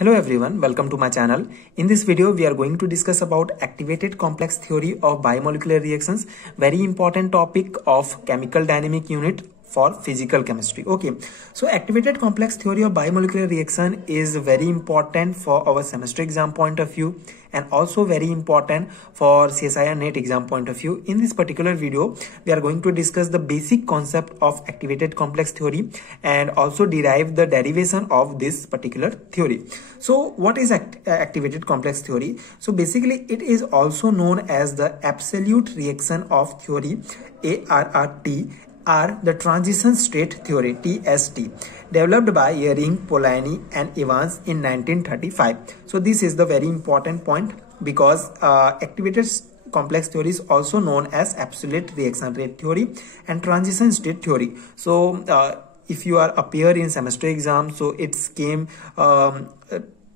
Hello everyone, welcome to my channel. In this video, we are going to discuss about activated complex theory of biomolecular reactions, very important topic of chemical dynamic unit for physical chemistry. Okay, so activated complex theory of biomolecular reaction is very important for our semester exam point of view and also very important for CSIR NET exam point of view. In this particular video, we are going to discuss the basic concept of activated complex theory and also derive the derivation of this particular theory. So what is activated complex theory? So basically it is also known as the absolute reaction of theory, ARRT, are the transition state theory, TST, developed by Eyring, Polanyi and Evans in 1935. So this is the very important point because activated complex theory is also known as absolute reaction rate theory and transition state theory. So if you are appear in semester exam, so it's came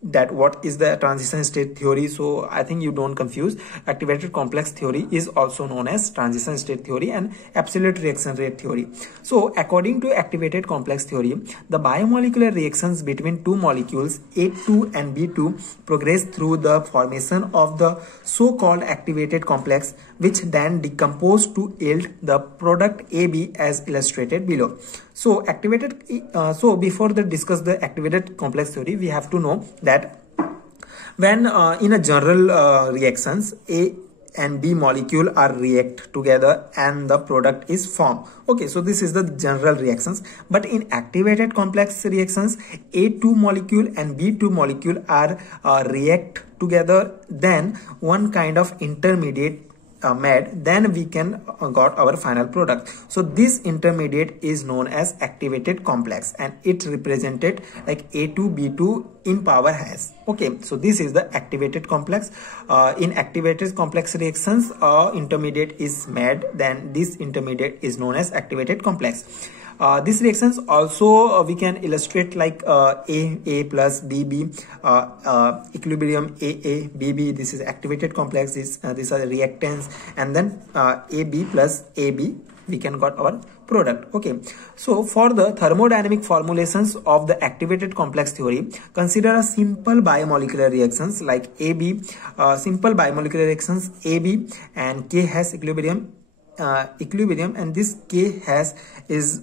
that what is the transition state theory. So I think you don't confuse. Activated complex theory is also known as transition state theory and absolute reaction rate theory. So according to activated complex theory, the biomolecular reactions between two molecules A2 and B2 progress through the formation of the so-called activated complex, which then decompose to yield the product AB as illustrated below. So before they discuss the activated complex theory, we have to know that when in a general reactions, A and B molecule are react together and the product is formed. Okay, so this is the general reactions. But in activated complex reactions, A2 molecule and B2 molecule are react together, then one kind of intermediate made, then we can got our final product. So this intermediate is known as activated complex and it represented like A2 B2 in power has. Okay, so this is the activated complex. In activated complex reactions, intermediate is made, then this intermediate is known as activated complex. These reactions also we can illustrate like A plus BB, equilibrium AA BB. This is activated complex. These are reactants, and then AB plus AB we can got our product. Okay, so for the thermodynamic formulations of the activated complex theory, consider a simple biomolecular reactions like AB, simple biomolecular reactions AB and K has equilibrium and this K has is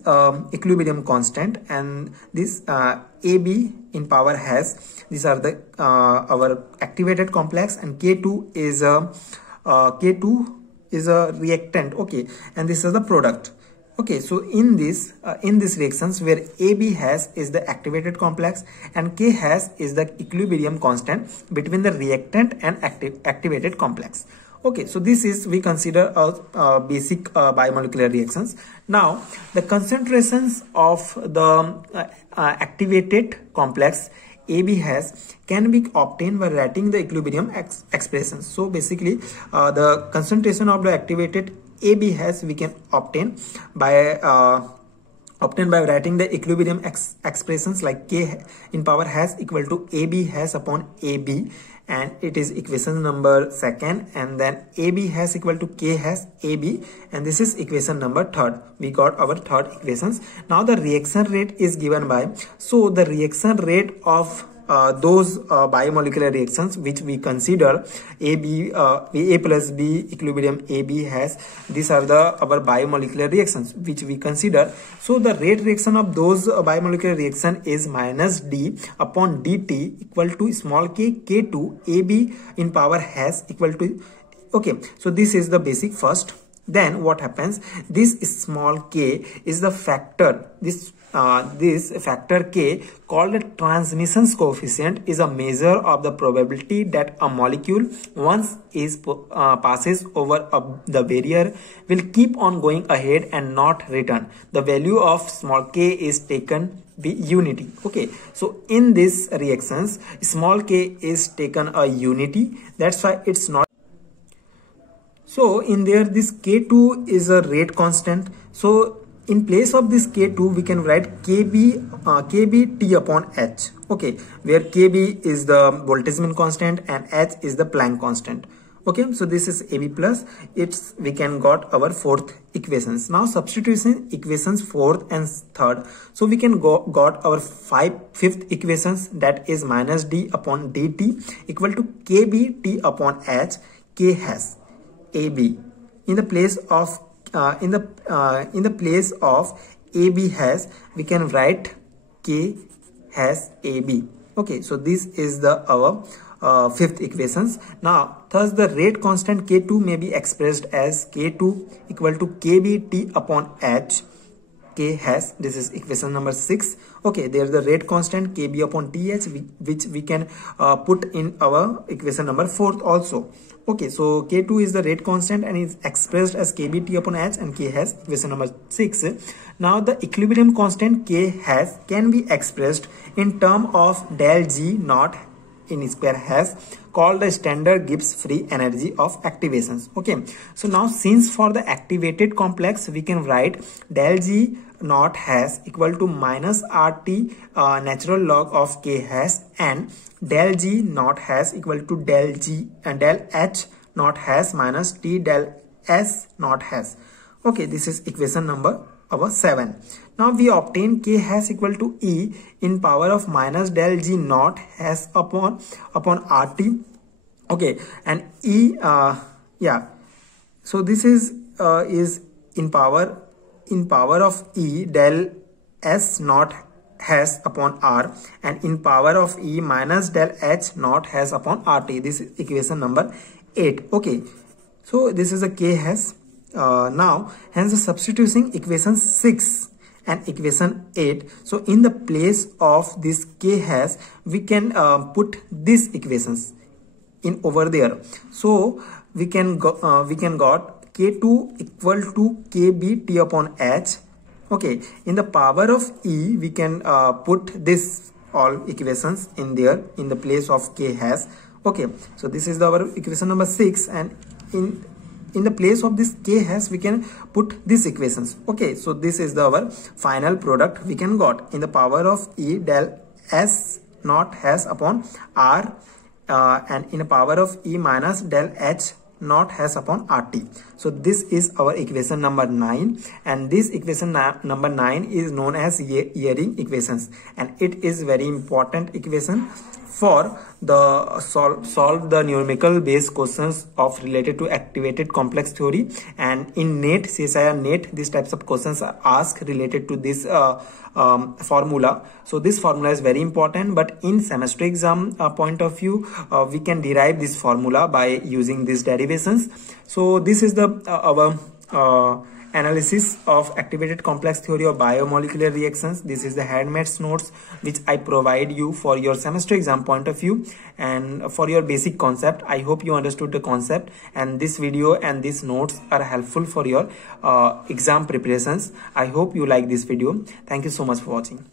equilibrium constant, and this AB in power has, these are the our activated complex, and K2 is a reactant. Okay, and this is the product. Okay, so in this reactions where AB has is the activated complex and K has is the equilibrium constant between the reactant and activated complex. Okay, so this is we consider a basic biomolecular reactions. Now the concentrations of the activated complex AB has can be obtained by writing the equilibrium expressions. So basically the concentration of the activated AB has we can obtain by writing the equilibrium expressions like K in power has equal to AB has upon AB, and it is equation number second, and then AB has equal to K has AB, and this is equation number third. We got our third equations. Now the reaction rate is given by, so the reaction rate of those biomolecular reactions which we consider A plus B equilibrium AB has, these are the our biomolecular reactions which we consider. So the rate reaction of those biomolecular reaction is minus D upon dt equal to small k K2 AB in power has equal to. Okay, so this is the basic first. Then what happens, this small k is the factor, this factor K called a transmission coefficient is a measure of the probability that a molecule once is passes over the barrier will keep on going ahead and not return. The value of small k is taken be unity. Okay, so in this reactions small k is taken a unity, that's why it's not. So in there this K2 is a rate constant. So in place of this K2 we can write KB T upon H. Okay, where KB is the Boltzmann constant and H is the Planck constant. Okay, so this is AB plus. We can got our fourth equations. Now substitution equations fourth and third. So we can got our fifth equations, that is minus d upon dt equal to kb t upon h. K has AB in the place of in the place of AB has, we can write K has AB. Okay, so this is the our fifth equations. Now thus the rate constant K2 may be expressed as K2 equal to KB T upon H. K has, this is equation number 6. Okay, there is the rate constant KB upon TH, which we can put in our equation number 4 also. Okay, so K2 is the rate constant and is expressed as KB T upon H, and K has equation number 6. Now the equilibrium constant K has can be expressed in term of del G naught in square has, called the standard Gibbs free energy of activations. Okay, so now since for the activated complex we can write del G naught has equal to minus RT natural log of K has, and del G naught has equal to del G and del H naught has minus T del S naught has. Okay, this is equation number 7. Now we obtain K has equal to E in power of minus del G naught has upon RT. Okay, and E yeah, so this is in power of E del S naught has upon R, and in power of E minus del H naught has upon RT. This is equation number 8. Okay, so this is a K has. Now hence the substituting equation 6 and equation 8, so in the place of this K has we can put these equations in over there. So we can got K2 equal to KB T upon H. Okay, in the power of E we can put this all equations in there in the place of K has. Okay, so this is our equation number 6, and in the place of this K has we can put these equations. Okay, so this is our final product we can got in the power of E del S naught has upon R, and in the power of E minus del H naught has upon RT. So this is our equation number 9, and this equation number 9 is known as Eyring equations, and it is very important equation for the solve the numerical based questions of related to activated complex theory. And in NET, CSIR NET, these types of questions are asked related to this formula. So this formula is very important, but in semester exam point of view, we can derive this formula by using these derivations. So this is the our analysis of activated complex theory of biomolecular reactions. This is the handmade notes which I provide you for your semester exam point of view and for your basic concept. I hope you understood the concept, and this video and these notes are helpful for your exam preparations. I hope you like this video. Thank you so much for watching.